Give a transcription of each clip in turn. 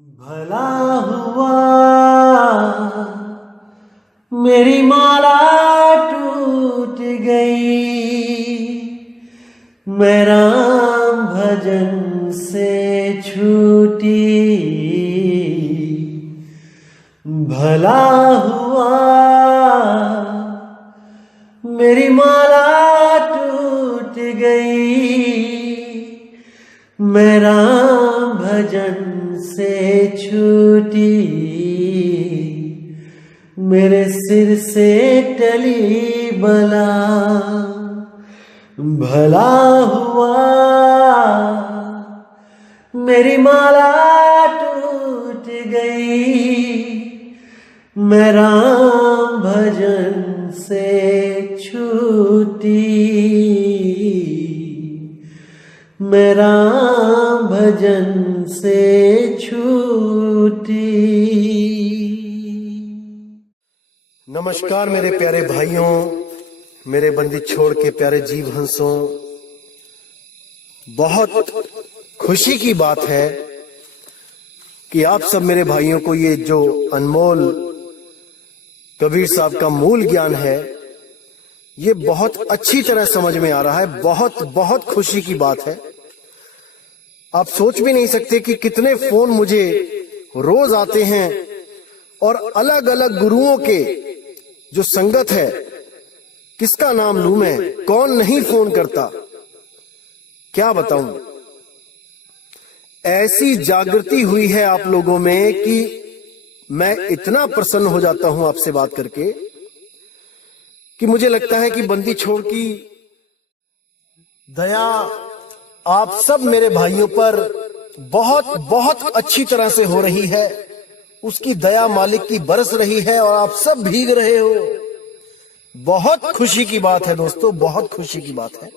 भला हुआ मेरी माला टूट गई, मैं राम भजन से छूटी। भला हुआ मेरी माला टूट गई, मैं राम भजन से छूटी। मेरे सिर से टली बला, भला हुआ मेरी माला टूट गई, मैं राम भजन से छूटी। मैं राम भजन से छूटी। नमस्कार मेरे प्यारे भाइयों, मेरे बंदी छोड़ के प्यारे जीव हंसों। बहुत खुशी की बात है कि आप सब मेरे भाइयों को ये जो अनमोल कबीर साहब का मूल ज्ञान है, ये बहुत अच्छी तरह समझ में आ रहा है। बहुत बहुत खुशी की बात है। आप सोच भी नहीं सकते कि कितने फोन मुझे रोज आते हैं और अलग अलग गुरुओं के जो संगत है, किसका नाम लूं मैं, कौन नहीं फोन करता, क्या बताऊं। ऐसी जागृति हुई है आप लोगों में कि मैं इतना प्रसन्न हो जाता हूं आपसे बात करके कि मुझे लगता है कि बंदी छोड़ की दया आप सब मेरे भाइयों पर बहुत बहुत अच्छी तरह से हो रही है। उसकी दया मालिक की बरस रही है और आप सब भीग रहे हो। बहुत खुशी की बात है दोस्तों, बहुत खुशी की बात है।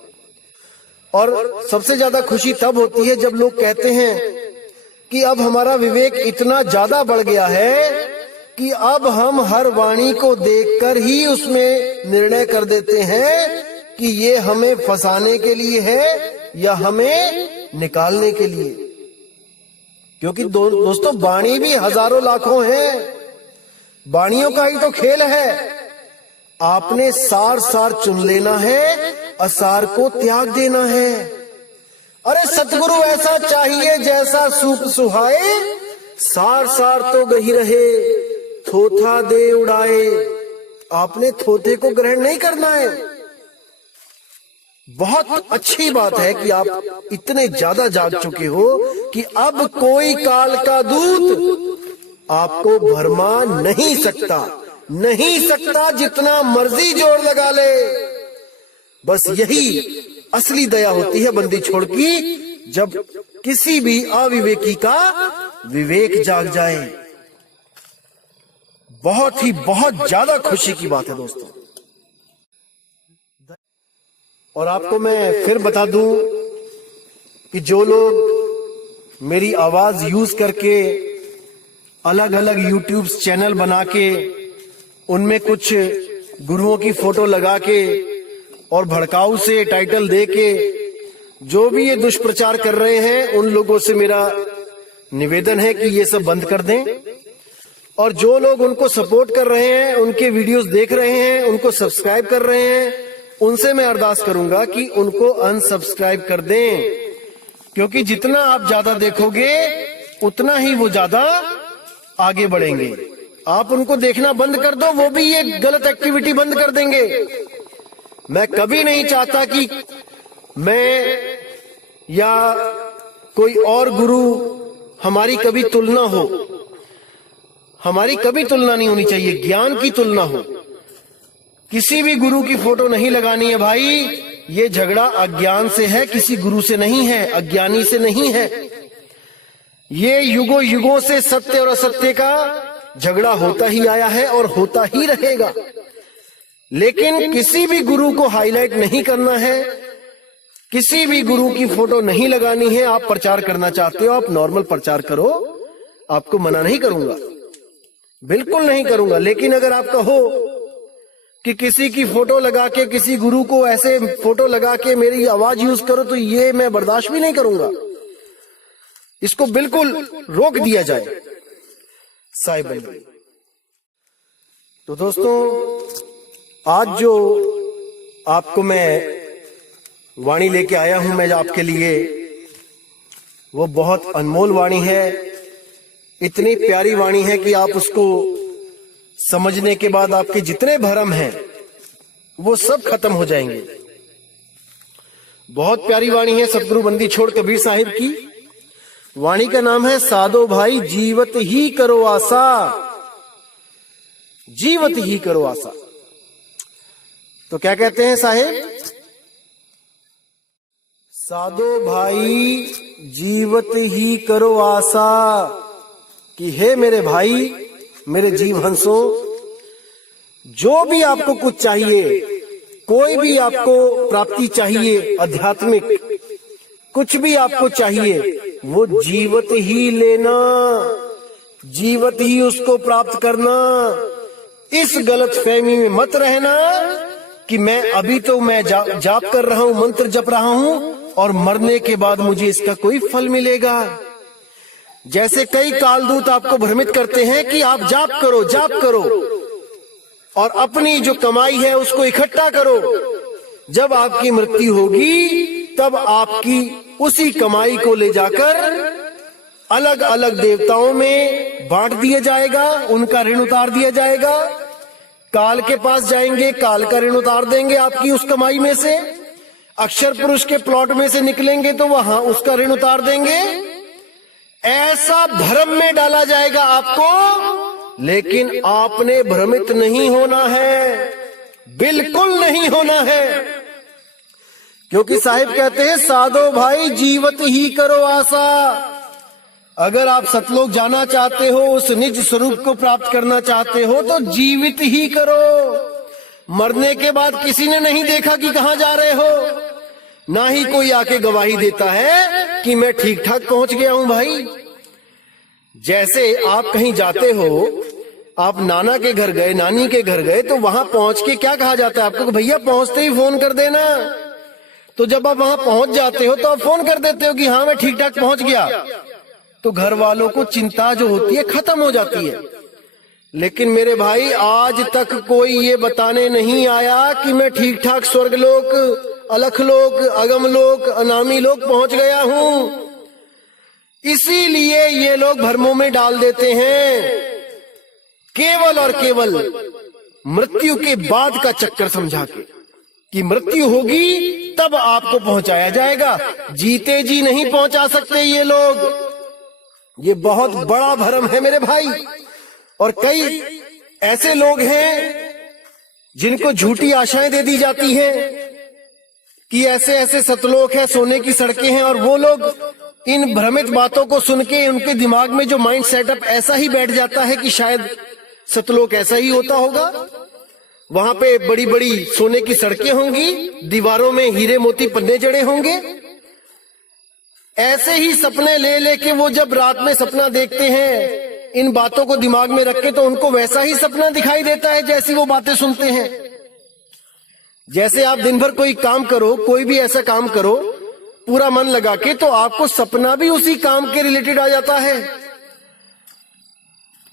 और सबसे ज्यादा खुशी तब होती है जब लोग कहते हैं कि अब हमारा विवेक इतना ज्यादा बढ़ गया है कि अब हम हर वाणी को देखकर ही उसमें निर्णय कर देते हैं कि ये हमें फंसाने के लिए है या हमें निकालने के लिए। क्योंकि दोस्तों वाणी भी हजारों लाखों है, वाणियों का ही तो खेल है। आपने सार सार चुन लेना है, असार को त्याग देना है। अरे सतगुरु ऐसा चाहिए जैसा सूप सुहाए, सार सार तो गही रहे, थोथा दे उड़ाए। आपने थोथे को ग्रहण नहीं करना है। बहुत अच्छी बात है कि आप इतने ज्यादा जाग चुके हो कि अब कोई काल का दूत आपको भरमा नहीं सकता, नहीं सकता, जितना मर्जी जोर लगा ले। बस यही असली दया होती है बंदी छोड़ की, जब किसी भी अविवेकी का विवेक जाग जाए। बहुत ज्यादा खुशी की बात है दोस्तों। और आपको मैं फिर बता दूं कि जो लोग मेरी आवाज यूज करके अलग अलग यूट्यूब चैनल बना के उनमें कुछ गुरुओं की फोटो लगा के और भड़काऊ से टाइटल दे के जो भी ये दुष्प्रचार कर रहे हैं, उन लोगों से मेरा निवेदन है कि ये सब बंद कर दें। और जो लोग उनको सपोर्ट कर रहे हैं, उनके वीडियोस देख रहे हैं, उनको सब्सक्राइब कर रहे हैं, उनसे मैं अरदास करूंगा कि उनको अनसब्सक्राइब कर दें। क्योंकि जितना आप ज्यादा देखोगे उतना ही वो ज्यादा आगे बढ़ेंगे। आप उनको देखना बंद कर दो, वो भी ये गलत एक्टिविटी बंद कर देंगे। मैं कभी नहीं चाहता कि मैं या कोई और गुरु हमारी कभी तुलना हो। हमारी कभी तुलना नहीं होनी चाहिए, ज्ञान की तुलना हो। किसी भी गुरु की फोटो नहीं लगानी है भाई। ये झगड़ा अज्ञान से है, किसी गुरु से नहीं है, अज्ञानी से नहीं है। ये युगों युगों से सत्य और असत्य का झगड़ा होता ही आया है और होता ही रहेगा। लेकिन किसी भी गुरु को हाईलाइट नहीं करना है, किसी भी गुरु की फोटो नहीं लगानी है। आप प्रचार करना चाहते हो, आप नॉर्मल प्रचार करो, आपको मना नहीं करूंगा, बिल्कुल नहीं करूंगा। लेकिन अगर आप कहो कि किसी की फोटो लगा के, किसी गुरु को ऐसे फोटो लगा के मेरी आवाज यूज करो, तो ये मैं बर्दाश्त भी नहीं करूंगा। इसको बिल्कुल रोक दिया जाए। साहिब बंदी। तो दोस्तों, आज जो आपको मैं वाणी लेके आया हूं मैं आपके लिए, वो बहुत अनमोल वाणी है। इतनी प्यारी वाणी है कि आप उसको समझने के बाद आपके जितने भरम हैं वो सब खत्म हो जाएंगे। बहुत प्यारी वाणी है सतगुरु बंदी छोड़ कबीर साहिब की। वाणी का नाम है साधो भाई जीवत ही करो आशा, जीवत ही करो आशा। तो क्या कहते हैं साहिब? साधो भाई जीवत ही करो आशा, कि हे मेरे भाई, मेरे जीव हंसों, जो भी आपको कुछ चाहिए, कोई भी आपको प्राप्ति चाहिए, आध्यात्मिक कुछ भी आपको चाहिए, वो जीवत ही लेना, जीवत ही उसको प्राप्त करना। इस गलत फहमी में मत रहना कि मैं अभी तो मैं जाप कर रहा हूं, मंत्र जप रहा हूं और मरने के बाद मुझे इसका कोई फल मिलेगा। जैसे कई कालदूत आपको भ्रमित करते हैं कि आप जाप करो और अपनी जो कमाई है उसको इकट्ठा करो। जब आपकी मृत्यु होगी तब आपकी उसी कमाई को ले जाकर अलग अलग देवताओं में बांट दिया जाएगा, उनका ऋण उतार दिया जाएगा। काल के पास जाएंगे, काल का ऋण उतार देंगे आपकी उस कमाई में से। अक्षर पुरुष के प्लॉट में से निकलेंगे तो वहां उसका ऋण उतार देंगे। ऐसा भ्रम में डाला जाएगा आपको, लेकिन आपने भ्रमित नहीं होना है, बिल्कुल नहीं होना है। क्योंकि साहिब कहते हैं साधो भाई जीवत ही करो आशा। अगर आप सतलोक जाना चाहते हो, उस निज स्वरूप को प्राप्त करना चाहते हो, तो जीवित ही करो। मरने के बाद किसी ने नहीं देखा कि कहां जा रहे हो, ना ही कोई आके गवाही देता है कि मैं ठीक ठाक पहुंच गया हूं। भाई, जैसे आप कहीं जाते हो, आप नाना के घर गए, नानी के घर गए, तो वहां पहुंच के क्या कहा जाता है आपको? भैया पहुंचते ही फोन कर देना। तो जब आप वहां पहुंच जाते हो तो आप फोन कर देते हो कि हाँ मैं ठीक ठाक पहुंच गया, तो घर वालों को चिंता जो होती है खत्म हो जाती है। लेकिन मेरे भाई, आज तक कोई ये बताने नहीं आया कि मैं ठीक ठाक स्वर्गलोक, अलखलोक, अगमलोक, अनामी लोक पहुंच गया हूं। इसीलिए ये लोग भ्रमों में डाल देते हैं, केवल और केवल मृत्यु के बाद का चक्कर समझा के कि मृत्यु होगी तब आपको पहुंचाया जाएगा। जीते जी नहीं पहुंचा सकते ये लोग। ये बहुत बड़ा भ्रम है मेरे भाई। और कई ऐसे लोग हैं जिनको झूठी आशाएं दे दी जाती हैं कि ऐसे ऐसे सतलोक है, सोने की सड़कें हैं, और वो लोग इन भ्रमित बातों को सुन के उनके दिमाग में जो माइंड सेटअप ऐसा ही बैठ जाता है कि शायद सतलोक ऐसा ही होता होगा। वहां पे बड़ी बड़ी सोने की सड़कें होंगी, दीवारों में हीरे मोती पन्ने जड़े होंगे। ऐसे ही सपने ले लेके वो जब रात में सपना देखते हैं, इन बातों को दिमाग में रख के, तो उनको वैसा ही सपना दिखाई देता है जैसी वो बातें सुनते हैं। जैसे आप दिन भर कोई काम करो, कोई भी ऐसा काम करो पूरा मन लगा के, तो आपको सपना भी उसी काम के रिलेटेड आ जाता है।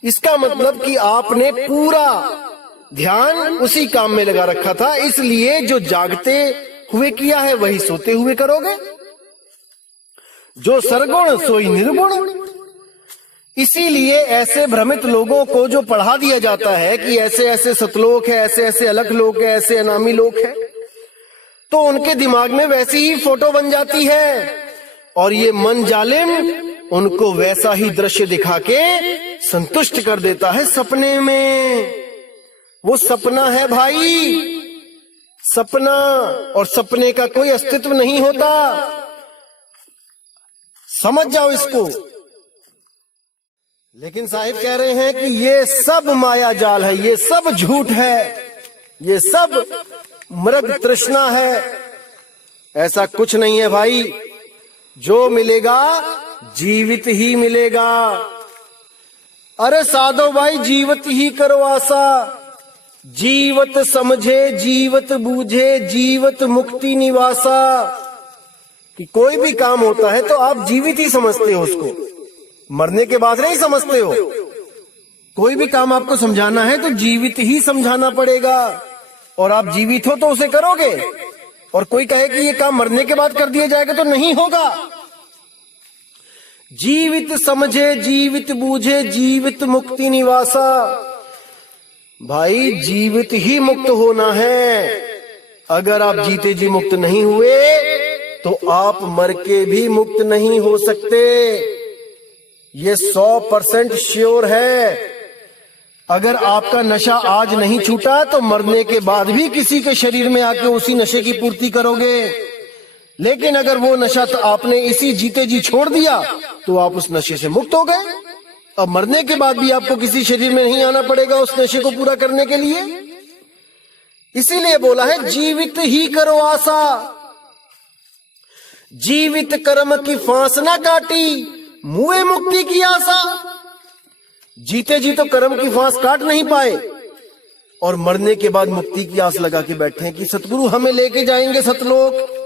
इसका मतलब कि आपने पूरा ध्यान उसी काम में लगा रखा था, इसलिए जो जागते हुए किया है वही सोते हुए करोगे। जो सरगुण सोई निर्गुण। इसीलिए ऐसे भ्रमित लोगों को जो पढ़ा दिया जाता है कि ऐसे ऐसे सतलोक है, ऐसे ऐसे अलग लोक है, ऐसे अनामी लोक है, तो उनके दिमाग में वैसी ही फोटो बन जाती है, और ये मन जालिम उनको वैसा ही दृश्य दिखा के संतुष्ट कर देता है सपने में। वो सपना है भाई, सपना, और सपने का कोई अस्तित्व नहीं होता। समझ जाओ इसको। लेकिन साहिब कह रहे हैं कि ये सब माया जाल है, ये सब झूठ है, ये सब मृग तृष्णा है। ऐसा कुछ नहीं है भाई। जो मिलेगा जीवित ही मिलेगा। अरे साधो भाई जीवत ही करो आशा। जीवत समझे, जीवत बूझे, जीवत मुक्ति निवासा। कि कोई भी काम होता है तो आप जीवित ही समझते हो उसको। मरने के बाद नहीं समझते हो। कोई भी काम आपको समझाना है तो जीवित ही समझाना पड़ेगा, और आप जीवित हो तो उसे करोगे। और कोई कहे कि ये काम मरने के बाद कर दिया जाएगा तो नहीं होगा। जीवित समझे, जीवित बूझे, जीवित मुक्ति निवासा। भाई जीवित ही मुक्त होना है। अगर आप जीते जी मुक्त नहीं हुए तो आप मर के भी मुक्त नहीं हो सकते। ये 100% श्योर है। अगर आपका नशा आज नहीं छूटा तो मरने के बाद भी किसी के शरीर में आके उसी नशे की पूर्ति करोगे। लेकिन अगर वो नशा तो आपने इसी जीते जी छोड़ दिया तो आप उस नशे से मुक्त हो गए। अब मरने के बाद भी आपको किसी शरीर में नहीं आना पड़ेगा उस नशे को पूरा करने के लिए। इसीलिए बोला है जीवित ही करो आशा। जीवित कर्म की फांस ना काटी, मुए मुक्ति की आशा। जीते जी तो कर्म की फांस काट नहीं पाए और मरने के बाद मुक्ति की आस लगा के बैठे हैं कि सतगुरु हमें लेके जाएंगे सतलोक,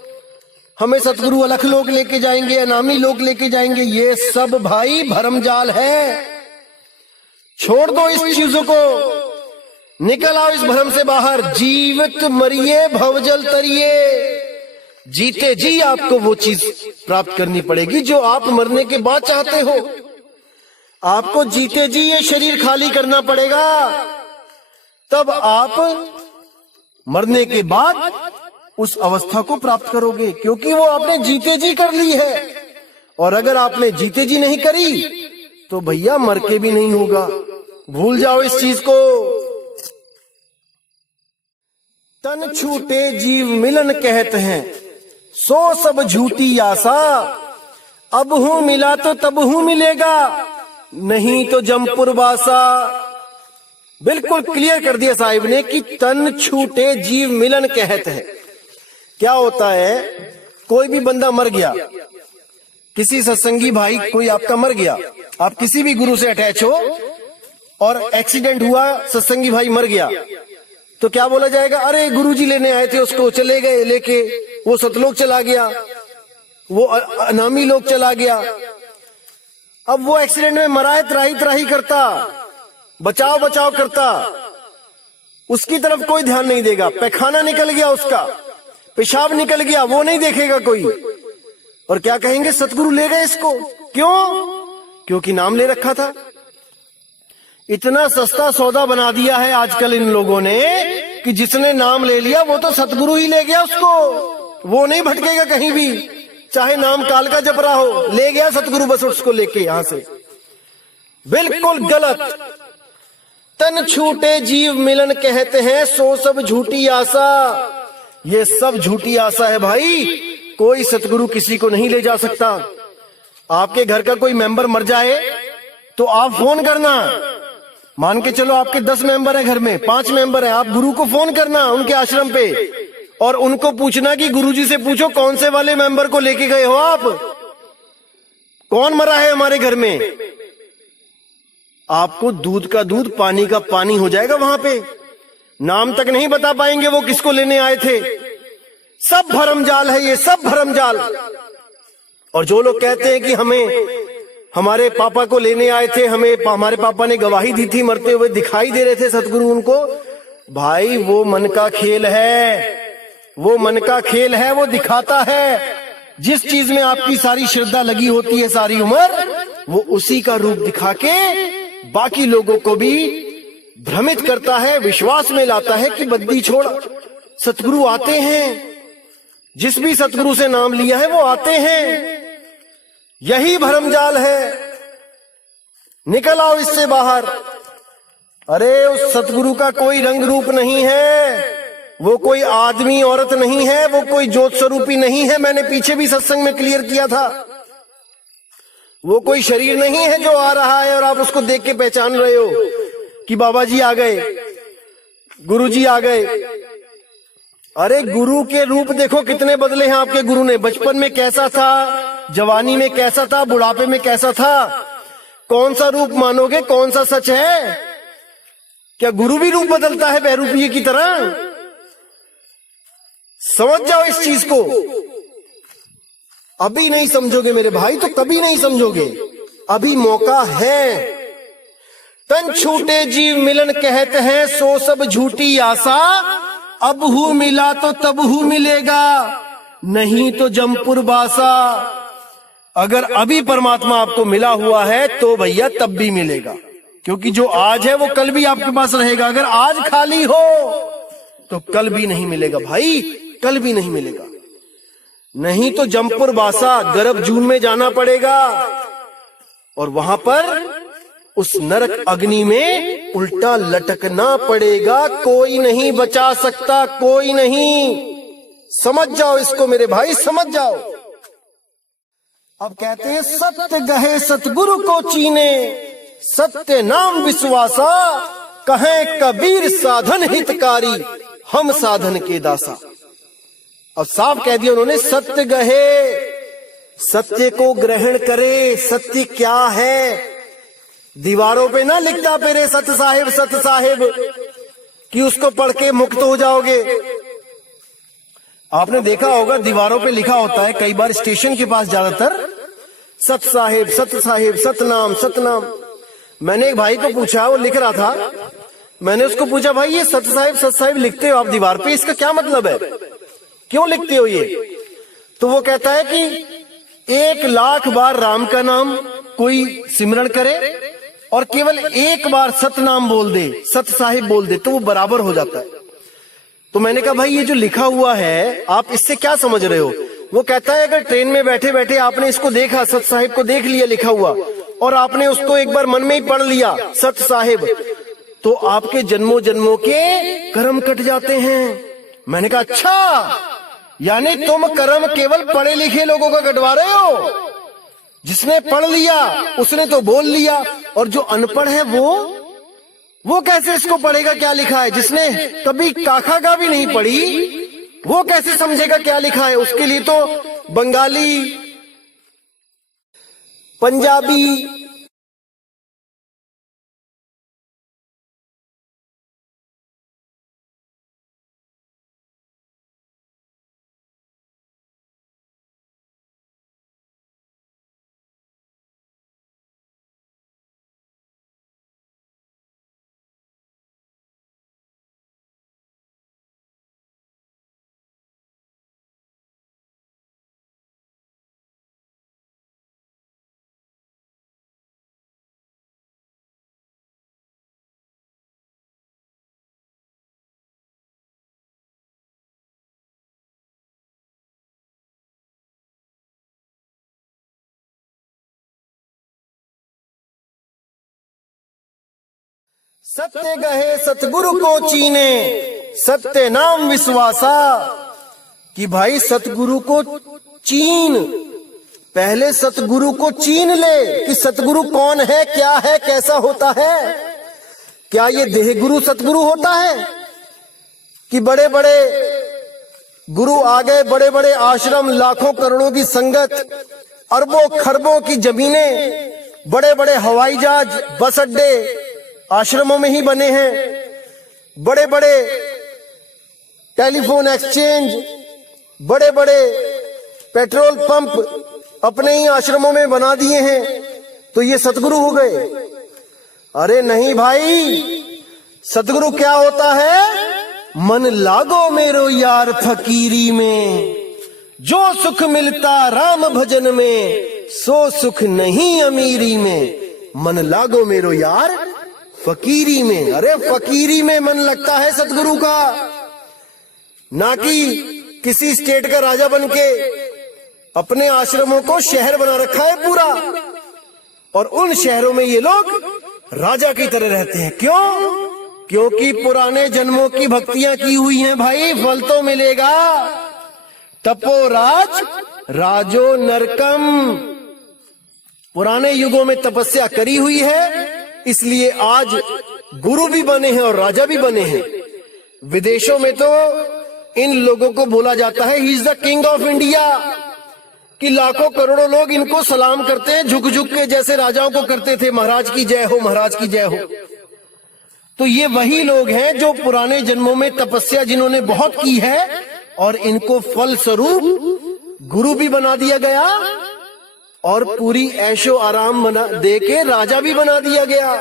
हमें सतगुरु अलख लोक लेके जाएंगे, अनामी लोक लेके जाएंगे। ये सब भाई भरमजाल है। छोड़ दो इस चीजों को, निकल आओ इस भ्रम से बाहर। जीवित मरिए भवजल तरिए। जीते जी आपको वो चीज प्राप्त करनी पड़ेगी जो आप मरने के बाद चाहते हो। आपको जीते जी ये शरीर खाली करना पड़ेगा, तब आप मरने के बाद उस अवस्था को प्राप्त करोगे, क्योंकि वो आपने जीते जी कर ली है। और अगर आपने जीते जी नहीं करी तो भैया मर के भी नहीं होगा। भूल जाओ इस चीज को। तन छूटे जीव मिलन कहते हैं, सो सब झूठी आशा। अब हूं मिला तो तब हूं मिलेगा, नहीं तो जमपुर बासा। बिल्कुल क्लियर कर दिया साहिब ने कि तन छूटे जीव मिलन कहते हैं। क्या होता है, कोई भी बंदा मर गया, किसी सत्संगी भाई कोई आपका मर गया, आप किसी भी गुरु से अटैच हो और एक्सीडेंट हुआ, सत्संगी भाई मर गया, तो क्या बोला जाएगा? अरे गुरुजी लेने आए थे उसको, चले गए लेके, वो सतलोक चला गया, वो अनामी लोक चला गया। अब वो एक्सीडेंट में मरा है, त्राही त्राही करता, बचाव बचाव करता, उसकी तरफ कोई ध्यान नहीं देगा। पैखाना निकल गया उसका, पेशाब निकल गया, वो नहीं देखेगा कोई। और क्या कहेंगे? सतगुरु ले गए इसको। क्यों? क्योंकि नाम ले रखा था। इतना सस्ता सौदा बना दिया है आजकल इन लोगों ने कि जिसने नाम ले लिया वो तो सतगुरु ही ले गया उसको, वो नहीं भटकेगा कहीं भी, चाहे नाम काल का जप रहा हो, ले गया सतगुरु बस उसको लेके यहां से। बिल्कुल गलत। तन छूटे जीव मिलन कहते हैं, सो सब झूठी आशा। ये सब झूठी आशा है भाई। कोई सतगुरु किसी को नहीं ले जा सकता। आपके घर का कोई मेंबर मर जाए तो आप फोन करना, मान के चलो आपके 10 मेंबर है घर में, 5 मेंबर है, आप गुरु को फोन करना उनके आश्रम पे और उनको पूछना कि गुरुजी से पूछो कौन से वाले मेंबर को लेके गए हो आप, कौन मरा है हमारे घर में। आपको दूध का दूध पानी का पानी हो जाएगा वहां पे। नाम तक नहीं बता पाएंगे वो किसको लेने आए थे। सब भरमजाल है ये, सब भरमजाल। और जो लोग कहते हैं कि हमें हमारे पापा को लेने आए थे, हमें हमारे पापा ने गवाही दी थी, मरते हुए दिखाई दे रहे थे सतगुरु उनको, भाई वो मन का खेल है, वो मन का खेल है, वो दिखाता है। जिस चीज में आपकी सारी श्रद्धा लगी होती है सारी उम्र, वो उसी का रूप दिखा के बाकी लोगों को भी भ्रमित करता है, विश्वास में लाता है कि बद्दी छोड़, सतगुरु आते हैं, जिस भी सतगुरु से नाम लिया है वो आते हैं। यही भरमजाल है। निकल आओ इससे बाहर। अरे उस सतगुरु का कोई रंग रूप नहीं है, वो कोई आदमी औरत नहीं है, वो कोई ज्योत स्वरूपी नहीं है। मैंने पीछे भी सत्संग में क्लियर किया था। वो कोई शरीर नहीं है जो आ रहा है और आप उसको देख के पहचान रहे हो कि बाबा जी आ गए, गुरु जी आ गए। अरे गुरु के रूप देखो कितने बदले हैं आपके गुरु ने। बचपन में कैसा था, जवानी में कैसा था, बुढ़ापे में कैसा था। कौन सा रूप मानोगे, कौन सा सच है? क्या गुरु भी रूप बदलता है बहरूपिये की तरह? समझ जाओ इस चीज को। अभी नहीं समझोगे मेरे भाई तो कभी नहीं समझोगे। अभी मौका है। तन छूटे जीव मिलन कहते हैं, सो सब झूठी आशा। अब हूँ मिला तो तब हूँ मिलेगा, नहीं तो जमपुर बासा। अगर अभी परमात्मा आपको मिला हुआ है तो भैया तब भी मिलेगा, क्योंकि जो आज है वो कल भी आपके पास रहेगा। अगर आज खाली हो तो कल भी नहीं मिलेगा भाई, कल भी नहीं मिलेगा। नहीं तो जमपुर बासा, गर्भ जून में जाना पड़ेगा और वहां पर उस नरक अग्नि में उल्टा लटकना पड़ेगा। कोई नहीं बचा सकता, कोई नहीं। समझ जाओ इसको मेरे भाई, समझ जाओ। अब कहते हैं सत्य गहे सतगुरु को चीने, सत्य नाम विश्वासा। कहें कबीर साधन हितकारी, हम साधन के दासा। अब साफ कह दिया उन्होंने, सत्य गहे, सत्य को ग्रहण करे। सत्य क्या है? दीवारों पे ना लिखता पेरे सत साहिब कि उसको पढ़ के मुक्त हो जाओगे। आपने देखा होगा दीवारों पे लिखा होता है कई बार स्टेशन के पास, ज्यादातर सत साहिब सतनाम सतनाम। मैंने एक भाई को पूछा, वो लिख रहा था, मैंने उसको पूछा भाई ये सत साहिब लिखते हो आप दीवार पे, इसका क्या मतलब है, क्यों लिखते हो ये? तो वो कहता है कि 1,00,000 बार राम का नाम कोई सिमरण करे और केवल एक बार सतनाम बोल दे, सत साहिब बोल दे, तो वो बराबर हो जाता है। तो मैंने कहा भाई ये जो लिखा हुआ है आप इससे क्या समझ रहे हो? वो कहता है अगर ट्रेन में बैठे बैठे आपने इसको देखा, सत साहिब को देख लिया लिखा हुआ, और आपने उसको एक बार मन में ही पढ़ लिया सत साहिब, तो आपके जन्मों जन्मों के कर्म कट जाते हैं। मैंने कहा अच्छा, यानी तुम कर्म केवल पढ़े लिखे लोगों का कटवा रहे हो? जिसने पढ़ लिया उसने तो बोल लिया, और जो अनपढ़ है वो कैसे इसको पढ़ेगा क्या लिखा है? जिसने कभी काखा का भी नहीं पढ़ी वो कैसे समझेगा क्या लिखा है? उसके लिए तो बंगाली, पंजाबी, सत्य गहे सतगुरु को चीने, सत्य नाम विश्वासा। कि भाई सतगुरु को चीन, पहले सतगुरु को चीन ले कि सतगुरु कौन है, क्या है, कैसा होता है। क्या ये देह गुरु सतगुरु होता है कि बड़े बड़े गुरु आ गए, बड़े बड़े आश्रम, लाखों करोड़ों की संगत, अरबों खरबों की जमीनें, बड़े बड़े हवाई जहाज, बस अड्डे आश्रमों में ही बने हैं, बड़े बड़े टेलीफोन एक्सचेंज, बड़े बड़े पेट्रोल पंप अपने ही आश्रमों में बना दिए हैं, तो ये सतगुरु हो गए? अरे नहीं भाई, सतगुरु क्या होता है? मन लागो मेरो यार फकीरी में, जो सुख मिलता राम भजन में, सो सुख नहीं अमीरी में। मन लागो मेरो यार फकीरी में। अरे फकीरी में मन लगता है सतगुरु का, ना कि किसी स्टेट का राजा बन के अपने आश्रमों को शहर बना रखा है पूरा, और उन शहरों में ये लोग राजा की तरह रहते हैं। क्यों? क्योंकि पुराने जन्मों की भक्तियां की हुई हैं भाई, फल तो मिलेगा। तपोराज राजो नरकम, पुराने युगों में तपस्या करी हुई है, इसलिए आज गुरु भी बने हैं और राजा भी बने हैं। विदेशों में तो इन लोगों को बोला जाता है he is the king of India, कि लाखों करोड़ों लोग इनको सलाम करते हैं झुक झुक के, जैसे राजाओं को करते थे, महाराज की जय हो, महाराज की जय हो। तो ये वही लोग हैं जो पुराने जन्मों में तपस्या जिन्होंने बहुत की है, और इनको फल स्वरूप गुरु भी बना दिया गया और पूरी ऐशो आराम बना दे के राजा भी बना दिया गया।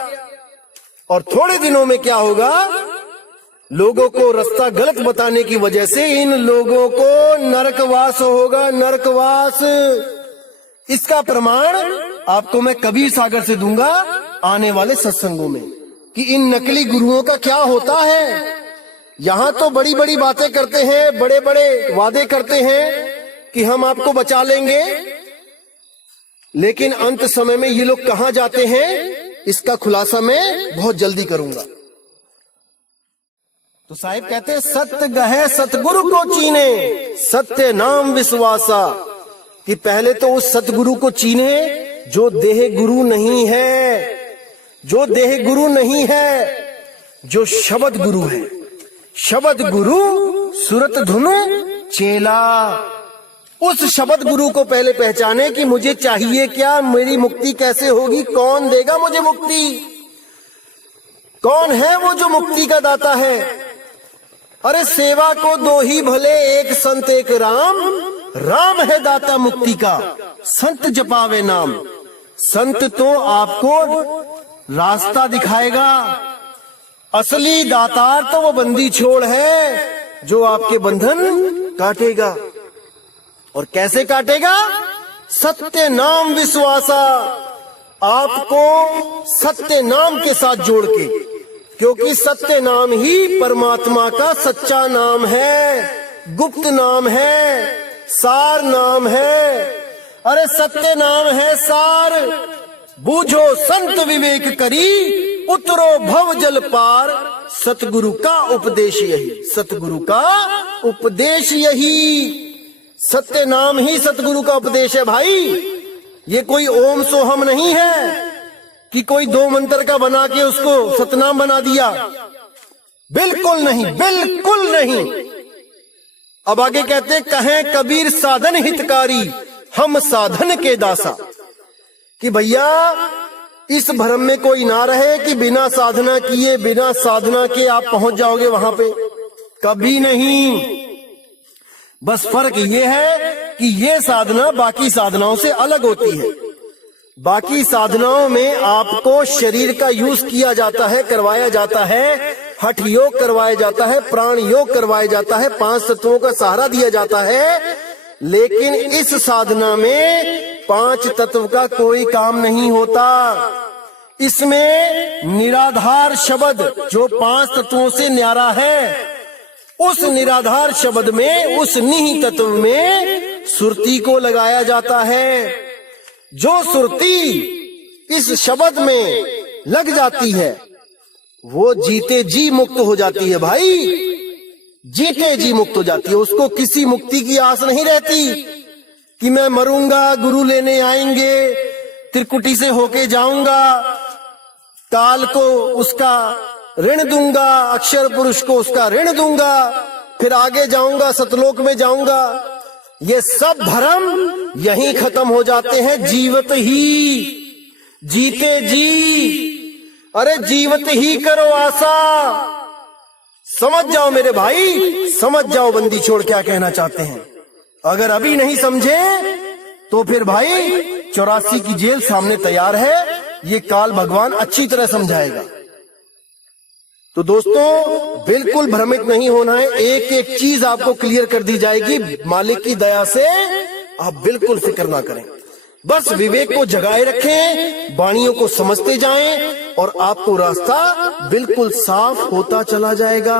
और थोड़े दिनों में क्या होगा, लोगों को रास्ता गलत बताने की वजह से इन लोगों को नरकवास होगा, नरकवास। इसका प्रमाण आपको मैं कबीर सागर से दूंगा आने वाले सत्संगों में कि इन नकली गुरुओं का क्या होता है। यहां तो बड़ी बड़ी बातें करते हैं, बड़े बड़े वादे करते हैं कि हम आपको बचा लेंगे, लेकिन अंत समय में ये लोग कहां जाते हैं, इसका खुलासा मैं बहुत जल्दी करूंगा। तो साहिब कहते हैं, सत्य गहे सतगुरु को चीने, सत्य नाम विश्वासा, कि पहले तो उस सतगुरु को चीने जो देह गुरु नहीं है, जो देह गुरु नहीं है, जो शब्द गुरु है। शब्द गुरु सुरत धुन चेला। उस शब्द गुरु को पहले पहचाने कि मुझे चाहिए क्या, मेरी मुक्ति कैसे होगी, कौन देगा मुझे मुक्ति, कौन है वो जो मुक्ति का दाता है। अरे सेवा को दो ही भले, एक संत एक राम, राम है दाता मुक्ति का, संत जपावे नाम। संत तो आपको रास्ता दिखाएगा, असली दातार तो वो बंदी छोड़ है जो आपके बंधन काटेगा। और कैसे काटेगा, सत्य नाम विश्वासा, आपको सत्य नाम के साथ जोड़ के, क्योंकि सत्य नाम ही परमात्मा का सच्चा नाम है, गुप्त नाम है, सार नाम है। अरे सत्य नाम है सार, बूझो संत विवेक करी, उतरो भव जल पार, सतगुरु का उपदेश यही, सतगुरु का उपदेश यही। सत्य नाम ही सतगुरु का उपदेश है भाई। ये कोई ओम सोहम नहीं है कि कोई दो मंत्र का बना के उसको सतनाम बना दिया, बिल्कुल नहीं, बिल्कुल नहीं। अब आगे कहते, कहें कबीर साधन हितकारी, हम साधन के दासा, कि भैया इस भ्रम में कोई ना रहे कि बिना साधना किए, बिना साधना के आप पहुंच जाओगे वहां पे, कभी नहीं। बस फर्क ये है कि ये साधना बाकी साधनाओं से अलग होती है। बाकी साधनाओं में आपको शरीर का यूज किया जाता है, करवाया जाता है, हठ योग करवाया जाता है, प्राण योग करवाया जाता है, 5 तत्वों का सहारा दिया जाता है। लेकिन इस साधना में 5 तत्व का कोई काम नहीं होता। इसमें निराधार शब्द जो 5 तत्वों से न्यारा है, उस निराधार शब्द में, उस निहि तत्व में सुरती को लगाया जाता है। जो सुरती इस शब्द में लग जाती है वो जीते जी मुक्त हो जाती है भाई, जीते जी मुक्त हो जाती है। उसको किसी मुक्ति की आस नहीं रहती कि मैं मरूंगा, गुरु लेने आएंगे, त्रिकुटी से होके जाऊंगा, काल को उसका ऋण दूंगा, अक्षर पुरुष को उसका ऋण दूंगा, फिर आगे जाऊंगा, सतलोक में जाऊंगा। ये सब भ्रम यहीं खत्म हो जाते हैं जीवत ही, जीते जी। अरे जीवत ही करो आशा। समझ जाओ मेरे भाई, समझ जाओ बंदी छोड़ क्या कहना चाहते हैं। अगर अभी नहीं समझे तो फिर भाई 84 की जेल सामने तैयार है, ये काल भगवान अच्छी तरह समझाएगा। तो दोस्तों बिल्कुल भ्रमित नहीं होना है, एक एक चीज आपको क्लियर कर दी जाएगी मालिक की दया से। आप बिल्कुल फिक्र ना करें, बस विवेक को जगाए रखें, वाणियों को समझते जाएं और आपको रास्ता बिल्कुल साफ होता चला जाएगा।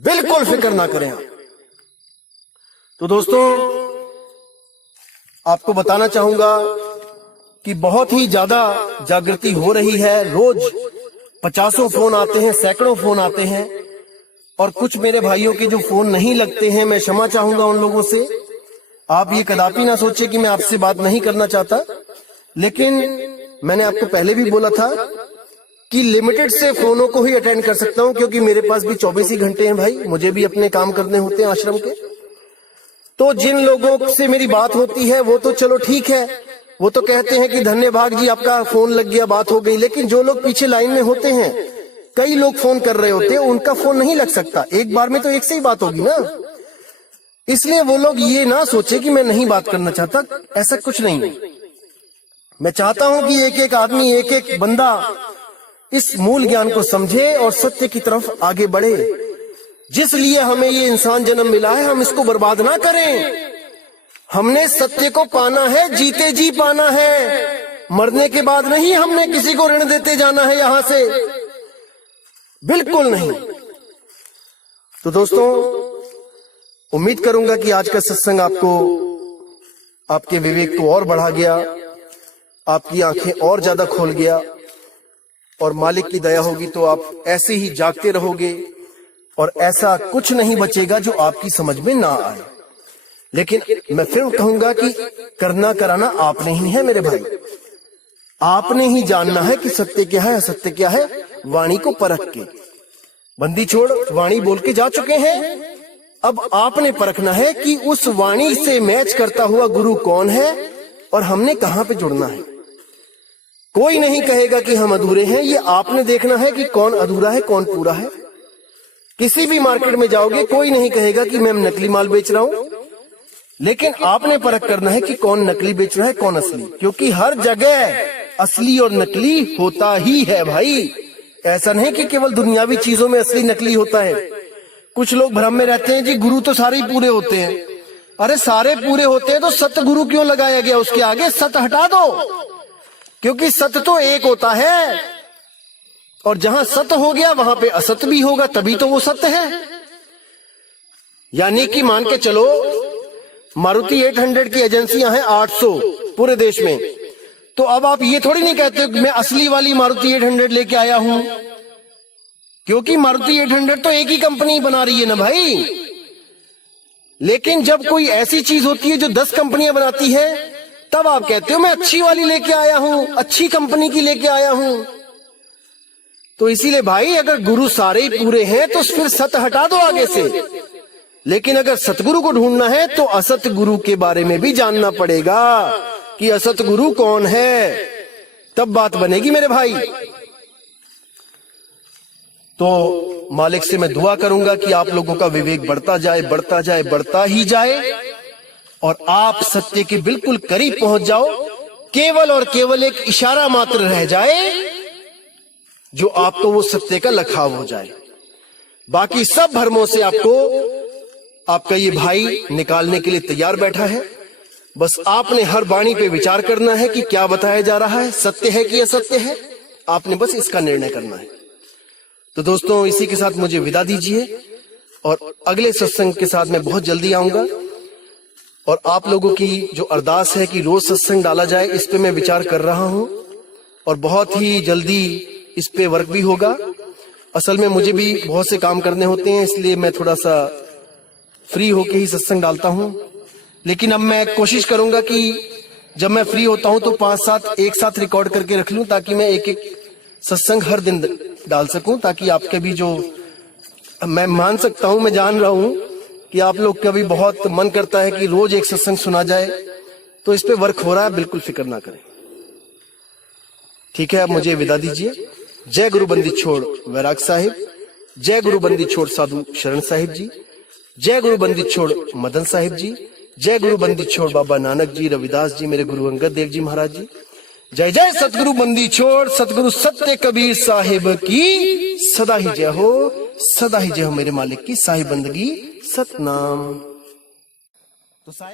बिल्कुल फिक्र ना करें आप। तो दोस्तों आपको बताना चाहूंगा कि बहुत ही ज्यादा जागृति हो रही है। रोज 50 फोन आते हैं, सैकड़ों फोन आते हैं, और कुछ मेरे भाइयों के जो फोन नहीं लगते हैं, मैं क्षमा चाहूंगा उन लोगों से। आप ये कदापि ना सोचे कि मैं आपसे बात नहीं करना चाहता, लेकिन मैंने आपको पहले भी बोला था कि लिमिटेड से फोनों को ही अटेंड कर सकता हूं, क्योंकि मेरे पास भी 24 ही घंटे हैं भाई, मुझे भी अपने काम करने होते हैं आश्रम के। तो जिन लोगों से मेरी बात होती है वो तो चलो ठीक है, वो तो कहते हैं कि धन्य भाग जी आपका फोन लग गया, बात हो गई। लेकिन जो लोग पीछे लाइन में होते हैं, कई लोग फोन कर रहे होते हैं, उनका फोन नहीं लग सकता। एक बार में तो एक से ही बात होगी ना। इसलिए वो लोग ये ना सोचे कि मैं नहीं बात करना चाहता, ऐसा कुछ नहीं है। मैं चाहता हूं कि एक एक आदमी, एक एक बंदा इस मूल ज्ञान को समझे और सत्य की तरफ आगे बढ़े। जिस लिए हमें ये इंसान जन्म मिला है, हम इसको बर्बाद ना करें। हमने सत्य को पाना है, जीते जी पाना है, मरने के बाद नहीं हमने किसी को ऋण देते जाना है यहां से, बिल्कुल नहीं। तो दोस्तों, उम्मीद करूंगा कि आज का सत्संग आपको, आपके विवेक को और बढ़ा गया, आपकी आंखें और ज्यादा खोल गया, और मालिक की दया होगी तो आप ऐसे ही जागते रहोगे और ऐसा कुछ नहीं बचेगा जो आपकी समझ में ना आए। लेकिन मैं फिर कहूंगा कि करना कराना आपने ही है मेरे भाई। आपने ही जानना है कि सत्य क्या है, असत्य क्या है, वाणी को परख के। बंदी छोड़ वाणी बोल के जा चुके हैं, अब आपने परखना है कि उस वाणी से मैच करता हुआ गुरु कौन है और हमने कहां पे जुड़ना है। कोई नहीं कहेगा कि हम अधूरे हैं, ये आपने देखना है कि कौन अधूरा है कौन पूरा है। किसी भी मार्केट में जाओगे, कोई नहीं कहेगा कि मैं नकली माल बेच रहा हूं, लेकिन आपने परख करना है कि कौन नकली बेच रहा है कौन असली, क्योंकि हर जगह असली और नकली होता ही है भाई। ऐसा नहीं कि केवल दुनियावी चीजों में असली नकली होता है। कुछ लोग भ्रम में रहते हैं जी गुरु तो सारे ही पूरे होते हैं। अरे सारे पूरे होते हैं तो सत्य गुरु क्यों लगाया गया? उसके आगे सत्य हटा दो, क्योंकि सत्य तो एक होता है, और जहां सत्य हो गया वहां पे असत्य भी होगा, तभी तो वो सत्य है। यानी कि मान के चलो मारुति 800 की एजेंसियां हैं 800 पूरे देश में, तो अब आप ये थोड़ी नहीं कहते मैं असली वाली मारुति 800 लेके आया हूं, क्योंकि मारुति 800 तो एक ही कंपनी बना रही है ना भाई। लेकिन जब कोई ऐसी चीज होती है जो 10 कंपनियां बनाती है, तब आप कहते हो मैं अच्छी वाली लेके आया हूं, अच्छी कंपनी की लेके आया हूं। तो इसीलिए भाई, अगर गुरु सारे ही पूरे हैं तो फिर सत्य हटा दो आगे से। लेकिन अगर सतगुरु को ढूंढना है तो असत गुरु के बारे में भी जानना पड़ेगा कि असत गुरु कौन है, तब बात बनेगी मेरे भाई। तो मालिक से मैं दुआ करूंगा कि आप लोगों का विवेक बढ़ता जाए, बढ़ता जाए, बढ़ता ही जाए, और आप सत्य के बिल्कुल करीब पहुंच जाओ। केवल और केवल एक इशारा मात्र रह जाए जो आपको वो सत्य का लखाव हो जाए। बाकी सब भ्रमों से आपका ये भाई निकालने के लिए तैयार बैठा है। बस आपने हर वाणी पे विचार करना है कि क्या बताया जा रहा है, सत्य है कि असत्य है। आपने बस इसका निर्णय करना है। तो दोस्तों, इसी के साथ मुझे विदा दीजिए, और अगले सत्संग के साथ मैं बहुत जल्दी आऊंगा। और आप लोगों की जो अरदास है कि रोज सत्संग डाला जाए, इस पे मैं विचार कर रहा हूं, और बहुत ही जल्दी इस पे वर्क भी होगा। असल में मुझे भी बहुत से काम करने होते हैं, इसलिए मैं थोड़ा सा फ्री होके ही सत्संग डालता हूं। लेकिन अब मैं कोशिश करूंगा कि जब मैं फ्री होता हूं तो 5-7 एक साथ रिकॉर्ड करके रख लूं, ताकि मैं एक एक सत्संग हर दिन डाल सकूं, ताकि आपके भी जो, मैं मान सकता हूं, मैं जान रहा हूं कि आप लोग का भी बहुत मन करता है कि रोज एक सत्संग सुना जाए, तो इस पे वर्क हो रहा है, बिल्कुल फिक्र ना करें। ठीक है, अब मुझे विदा दीजिए। जय गुरु बंदी छोड़ वैराग साहिब, जय गुरु बंदी छोड़ साधु शरण साहिब जी, जय गुरु बंदी छोड़ मदन साहिब जी, जय गुरु बंदी छोड़ बाबा नानक जी, रविदास जी, मेरे गुरु अंगद देव जी महाराज जी। जय जय सतगुरु बंदी छोड़ सतगुरु सत्य कबीर साहिब की सदा ही जय हो, सदा ही जय हो मेरे मालिक की साहिब बंदगी सतनाम।